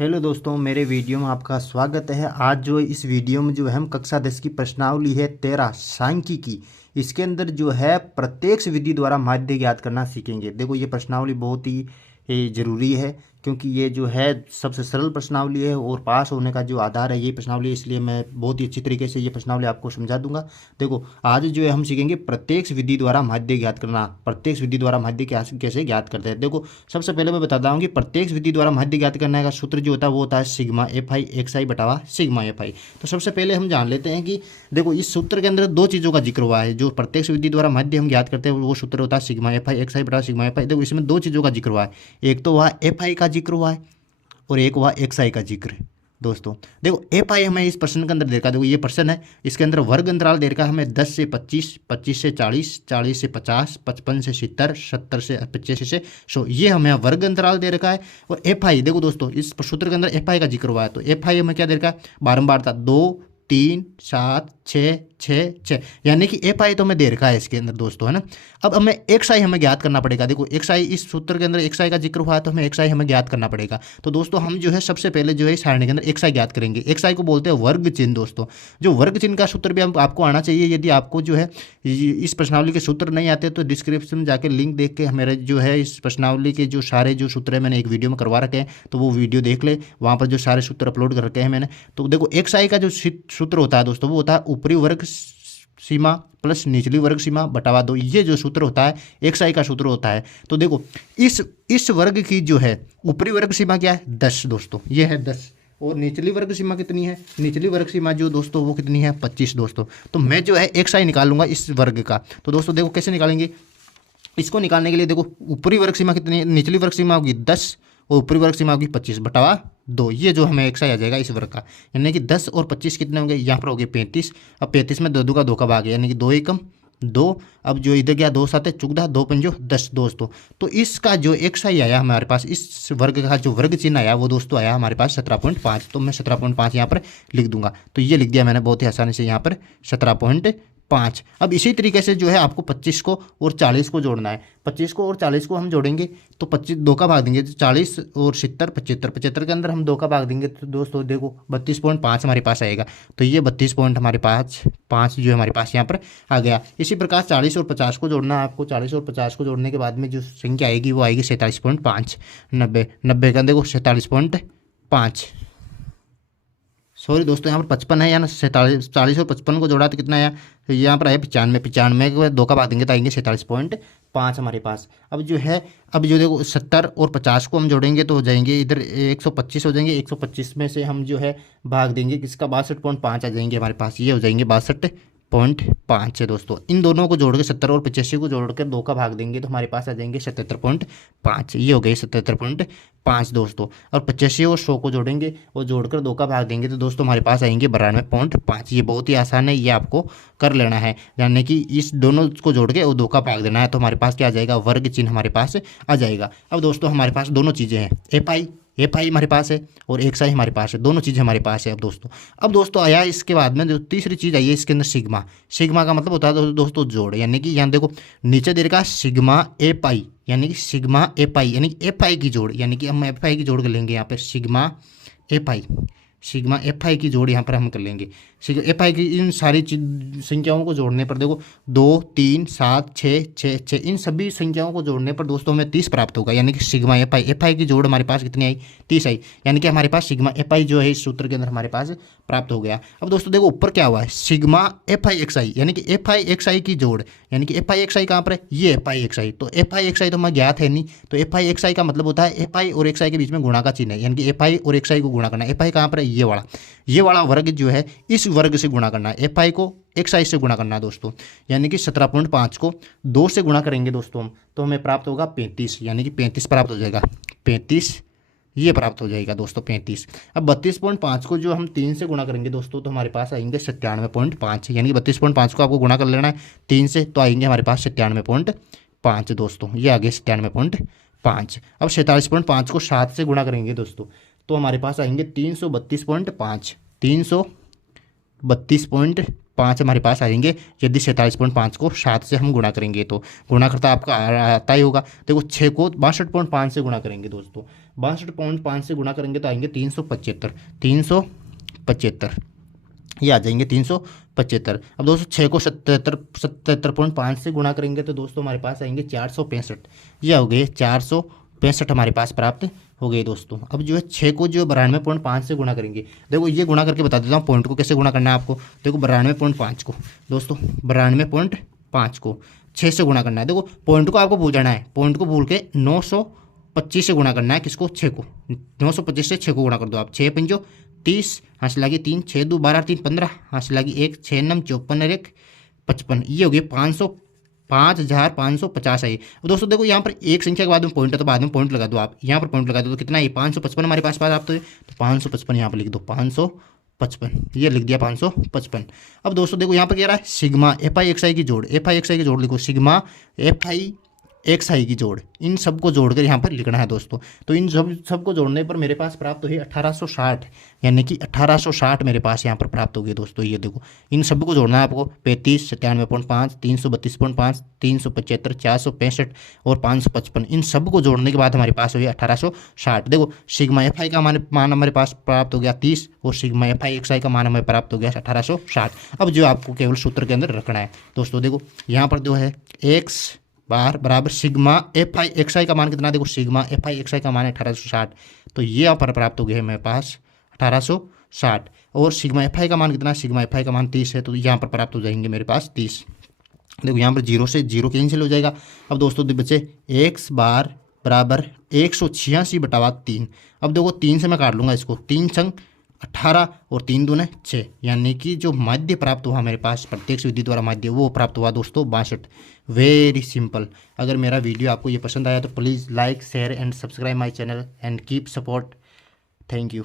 Hello दोस्तों, मेरे video में आपका स्वागत है। आज जो इस वीडियो में जो है हम कक्षा 10 की प्रश्नावली है 13 सांख्यिकी, इसके अंदर जो है प्रत्यक्ष विधि द्वारा माध्य ज्ञात करना सीखेंगे। देखो, ये प्रश्नावली बहुत ही ज़रूरी है क्योंकि ये जो है सबसे सरल प्रश्नावली है और पास होने का जो आधार है ये प्रश्नावली, इसलिए मैं बहुत ही अच्छी तरीके से ये प्रश्नावली आपको समझा दूंगा। देखो, आज जो है हम सीखेंगे प्रत्यक्ष विधि द्वारा माध्य ज्ञात करना। प्रत्यक्ष विधि द्वारा माध्य कैसे ज्ञात करते हैं। देखो, सबसे पहले मैं बताता हूँ कि प्रत्यक्ष विधि द्वारा माध्य ज्ञात करने का सूत्र जो होता है वो होता है sigma f i x i बटावा सिग्मा एफ आई। तो सबसे पहले हम जान लेते हैं कि देखो, इस सूत्र के अंदर दो चीज़ों का जिक्र हुआ है। जो प्रत्यक्ष विधि द्वारा माध्य हम ज्ञात करते हैं वो सूत्र होता है सिग्मा एफ आई एक्स आई बटा सिग्मा एफ आई। देखो, इसमें दो चीज़ों का जिक्र हुआ है। एक तो वह एफ आई का जिक्र हुआ है और एक हुआ एक्स आई का जिक्र है। दोस्तों देखो, एफ आई हमें इस प्रश्न के अंदर दे रखा। देखो, ये प्रश्न है, इसके अंदर वर्ग अंतराल दे रखा हमें 10 से 25, 25 से 40, 40 से 50, 55 से 70, 70 से 85 से 100, ये हमें वर्ग अंतराल दे रखा है। और एफ आई देखो दोस्तों, इस सूत्र के अंदर एफ आई का जिक्र हुआ है। तो एफ आई हमें क्या दे रखा है, बारंबारता 2, 3, 7, 6, 6, 6, यानी कि एफ आई तो हमें दे रखा है इसके अंदर दोस्तों, है ना। अब हमें एक्स आई हमें ज्ञात करना पड़ेगा। देखो, एक्स आई इस सूत्र के अंदर एक्स आई का जिक्र हुआ है तो हमें एक्स आई हमें ज्ञात करना पड़ेगा। तो दोस्तों हम जो है सबसे पहले जो है इस सारणी के अंदर एक्स आई ज्ञात करेंगे। एक्स आई को बोलते हैं वर्ग चिन्ह। दोस्तों, जो वर्ग चिन्ह का सूत्र भी आपको आना चाहिए। यदि आपको जो है इस प्रश्नावली के सूत्र नहीं आते तो डिस्क्रिप्शन में जाकर लिंक देख के मेरे जो है इस प्रश्नावली के जो सारे जो सूत्र है मैंने एक वीडियो में करवा रखे हैं, तो वो वीडियो देख ले, वहाँ पर जो सारे सूत्र अपलोड कर रखे हैं मैंने। तो देखो, एक्स आई का जो सूत्र होता है दोस्तों वो होता है ऊपरी वर्ग सीमा प्लस निचली वर्ग सीमा बटावा 2। ये जो सूत्र होता है एक्स आई का सूत्र होता है। तो देखो, इस वर्ग की जो है ऊपरी वर्ग सीमा क्या है, 10 दोस्तों, ये है 10। और निचली वर्ग सीमा कितनी है, निचली वर्ग सीमा जो दोस्तों वो कितनी है, 25 दोस्तों। तो मैं जो है एक्स आई निकाल लूंगा इस वर्ग का। तो दोस्तों देखो कैसे निकालेंगे, इसको निकालने के लिए देखो, ऊपरी वर्ग सीमा कितनी है, निचली वर्ग सीमा होगी 10 और ऊपरी वर्ग सीमा होगी 25 बटावा 2। ये जो हमें एक्स आई आ जाएगा इस वर्ग का, यानी कि 10 और 25 कितने होंगे, यहाँ पर हो गए 35। अब 35 में 2 का 2 का भाग है, यानी कि 2 एकम 2। अब जो इधर गया 2 7 14, 2 पंजो 10 दोस्तों। तो इसका जो एक्स आई आया हमारे पास, इस वर्ग का जो वर्ग चिन्ह आया वो दोस्तों आया हमारे पास 17.5। तो मैं 17.5 यहाँ पर लिख दूंगा। तो ये लिख दिया मैंने बहुत ही आसानी से यहाँ पर 17.5। अब इसी तरीके से जो है आपको 25 को और 40 को जोड़ना है। 25 को और 40 को हम जोड़ेंगे तो 25 2 का भाग देंगे तो 40 और 70 75, 75 के अंदर हम 2 का भाग देंगे तो दोस्तों देखो 32.5 हमारे पास आएगा। तो ये 32 पॉइंट हमारे पास 5 जो है हमारे पास यहाँ पर आ गया। इसी प्रकार 40 और 50 को जोड़ना है आपको। 40 और 50 को जोड़ने के बाद में जो संख्या आएगी वो आएगी 47.5। 90 का देखो 47.5, सॉरी दोस्तों, यहाँ पर 55 है, या ना 40 और 55 को जोड़ा तो कितना आया, यहाँ पर आया 95। 95 के बाद 2 का भाग देंगे तो आएंगे 47.5 हमारे पास। अब जो है, अब जो देखो 70 और 50 को हम जोड़ेंगे तो हो जाएंगे इधर 125 हो जाएंगे। 125 में से हम जो है भाग देंगे किसका, 62.5 आ जाएंगे हमारे पास, ये हो जाएंगे 62.5 है दोस्तों। इन दोनों को जोड़ के 70 और 85 को जोड़कर 2 का भाग देंगे तो हमारे पास आ जाएंगे 77.5। ये हो गए 77.5 दोस्तों। और 85 और 100 को जोड़ेंगे और जोड़कर 2 का भाग देंगे तो दोस्तों हमारे पास आएंगे 92.5। ये बहुत ही आसान है, ये आपको कर लेना है, यानी कि इस दोनों को जोड़ के और 2 का भाग देना है तो हमारे पास क्या आ जाएगा, वर्ग चिन्ह हमारे पास आ जाएगा। अब दोस्तों हमारे पास दोनों चीज़ें हैं, एफ आई हमारे पास है और एक्स आई हमारे पास है, दोनों चीज़ें हमारे पास है। अब दोस्तों आया इसके बाद में जो तीसरी चीज़ आई है इसके अंदर सिग्मा। सिग्मा का मतलब होता है दोस्तों जोड़, यानी कि यहाँ देखो नीचे दे रखा सिग्मा एफ आई, यानी कि सिग्मा एफ आई यानी कि एफ आई की जोड़, यानी कि हम एफ आई की जोड़ कर लेंगे यहाँ पे सिग्मा एफ आई की जोड़ यहाँ पर हम कर लेंगे। एफ आई की इन सारी संख्याओं को जोड़ने पर देखो 2 3 7 6 6 6, इन सभी संख्याओं को जोड़ने पर दोस्तों हमें 30 प्राप्त होगा, यानी कि सिग्मा एफ आई की जोड़ हमारे पास कितनी आई, 30 आई, यानी कि हमारे पास सिग्मा एफ आई जो है इस सूत्र के अंदर हमारे पास प्राप्त हो गया। अब दोस्तों देखो ऊपर क्या हुआ है, सिग्मा एफ आई एक्स आई, यानी कि एफ आई एक्स आई की जोड़, यानी कि एफ आई एक्स आई कहाँ पर है, ये एफ आई एक्स आई। तो एफ आई एक्स आई तो हमें ज्ञात है नहीं, तो एफ आई एक्स आई का मतलब होता है एफ आई और एक्स आई के बीच में गुणा का चिन्ह है, यानी कि एफ आई और एक्स आई को गुणा करना। एफ आई कहाँ पर है, ये वाला वर्ग जो है इस वर्ग से गुणा करना है, एफ आई को एक्स आई से गुणा करना है दोस्तों, यानी कि 17.5 को 2 से गुणा करेंगे दोस्तों हम, तो हमें प्राप्त होगा 35, यानी कि 35 प्राप्त हो जाएगा, 35 ये प्राप्त हो जाएगा दोस्तों 35। अब 32.5 को जो हम 3 से गुणा करेंगे दोस्तों तो हमारे पास आएंगे 97.5, यानी कि 32.5 को आपको गुणा कर लेना है 3 से तो आएंगे हमारे पास 97.5 दोस्तों, ये आगे 97.5। अब 47.5 को 7 से गुणा करेंगे दोस्तों तो हमारे पास आएंगे 332.5, 332.5 हमारे पास आएंगे यदि 47.5 को 7 से हम गुणा करेंगे तो। गुणा करता आपका आता ही होगा। देखो 6 को 62.5 से गुणा करेंगे दोस्तों, 62.5 से गुणा करेंगे तो आएंगे 375, 375 ये आ जाएंगे 375। अब दोस्तों 6 को 77.5 से गुणा करेंगे तो दोस्तों हमारे पास आएंगे 465, ये हो गए 465 हमारे पास प्राप्त हो गए दोस्तों। अब जो है 6 को जो 92.5 से गुणा करेंगे, देखो ये गुणा करके बता देता हूँ पॉइंट को कैसे गुणा करना है आपको। देखो 92.5 को दोस्तों 92.5 को 6 से गुणा करना है। देखो पॉइंट को आपको भूल जाना है, पॉइंट को भूल के 925 से गुणा करना है, किसको 6 को 925 से 6 को गुणा कर दो आप। 6 पंजो 30, हाँस लागी 3, 6 2 12 3 15, हाँस लागी 1, 6 9 54 1 55, ये हो गए 5550 है। दोस्तों देखो यहाँ पर एक संख्या के बाद में पॉइंट है तो बाद में पॉइंट लगा दो आप, यहाँ पर पॉइंट लगा दो तो कितना है 555 हमारे पास आप तो 555 यहाँ पर लिख दो 555, ये लिख दिया 555। अब दोस्तों देखो यहाँ पर क्या रहा है सिग्मा एफ आई एक्स आई की जोड़, एफ आई एक्स आई की जोड़ लिखो, सिग्मा एफ आई एक्स आई की जोड़, इन सबको जोड़कर यहाँ पर लिखना है दोस्तों। तो इन सबको जोड़ने पर मेरे पास प्राप्त हुई 1860, यानी कि 1860 मेरे पास यहाँ पर प्राप्त हो गई दोस्तों। ये देखो इन सबको जोड़ना है आपको, 35, 97.5, 332.5, 375, 465 और 555, इन सबको जोड़ने के बाद हमारे पास हुई 1860। देखो सिग्मा एफ आई का मान हमारे पास प्राप्त हो गया 30 और सिग्मा एफ आई एक्स आई का मान हमें प्राप्त हो गया 1860। अब जो आपको केवल सूत्र के अंदर रखना है दोस्तों, देखो यहाँ पर जो है एक्स बार बराबर सिग्मा एफ आई एक्स आई का मान कितना, देखो सिग्मा एफ आई एक्स आई का मान है 1860, तो ये यहाँ पर प्राप्त हो गया है मेरे पास 1860। और सिग्मा एफ आई का मान कितना, सिग्मा एफ आई का मान 30 है, तो यहाँ पर प्राप्त हो जाएंगे मेरे पास 30। देखो यहाँ पर 0 से 0 कैंसिल हो जाएगा। अब दोस्तों बचे एक्स बार बराबर 186/3। अब देखो 3 से मैं काट लूँगा इसको, 3 संग 18 और 3 दूने 6, यानी कि जो माध्य प्राप्त हुआ मेरे पास प्रत्यक्ष विधि द्वारा माध्य वो प्राप्त हुआ दोस्तों 62। Very simple. अगर मेरा वीडियो आपको ये पसंद आया तो please like share and subscribe my channel and keep support. Thank you.